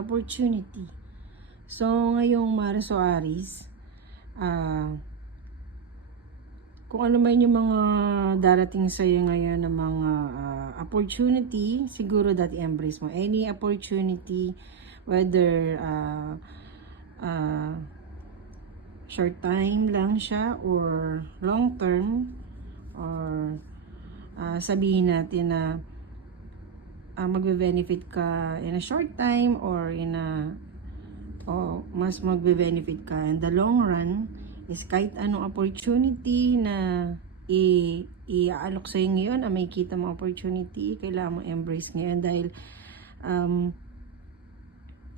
opportunity. So, ngayong Marso Aries, kung ano man yung mga darating sa iyo ngayon ng mga opportunity, siguro that i-embrace mo. Any opportunity, whether short time lang siya or long term, or sabihin natin na magbe-benefit ka in a short time or mas magbe-benefit ka in the long run, is kahit anong opportunity na i-aalok sa'yo ngayon, may kita mo opportunity, kailangan mo embrace ngayon dahil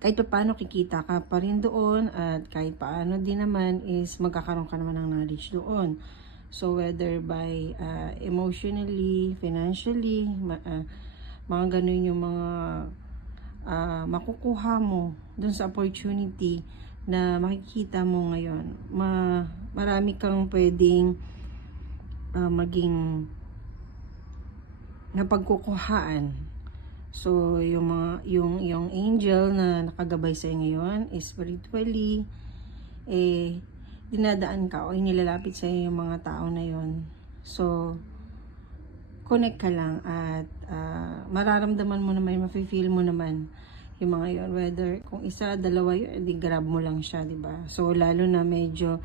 kahit paano kikita ka pa rin doon, at kahit paano din naman is magkakaroon ka naman ng knowledge doon. So whether by emotionally, financially, mga ganun yung mga makukuha mo dun sa opportunity na makikita mo ngayon. Marami kang pwedeng maging napagkukuhaan. So yung angel na nakagabay sa ngayon is spiritually dinadaan ka o inilalapit sa iyo yung mga tao na yon. So connect ka lang at mararamdaman mo naman, mafe-feel mo naman yung mga yon, whether kung isa, dalawa yun, edi grab mo lang siya, di ba? So lalo na medyo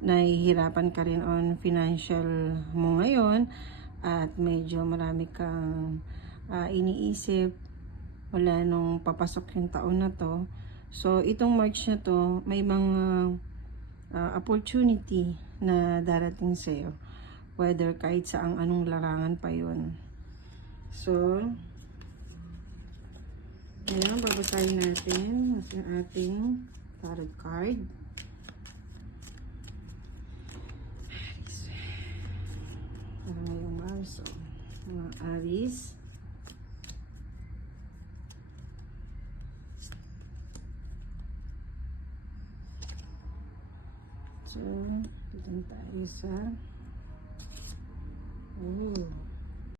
nahihirapan ka rin on financial mo ngayon at medyo marami kang iniisip wala nung papasok yung taon na to. So itong March na to, may mga opportunity na darating sa'yo, whether kahit saang anong larangan pa yun. So ngayon, babasahin natin yung ating tarot card. Para ngayong Marso, mga Aries. So, dito tayo sa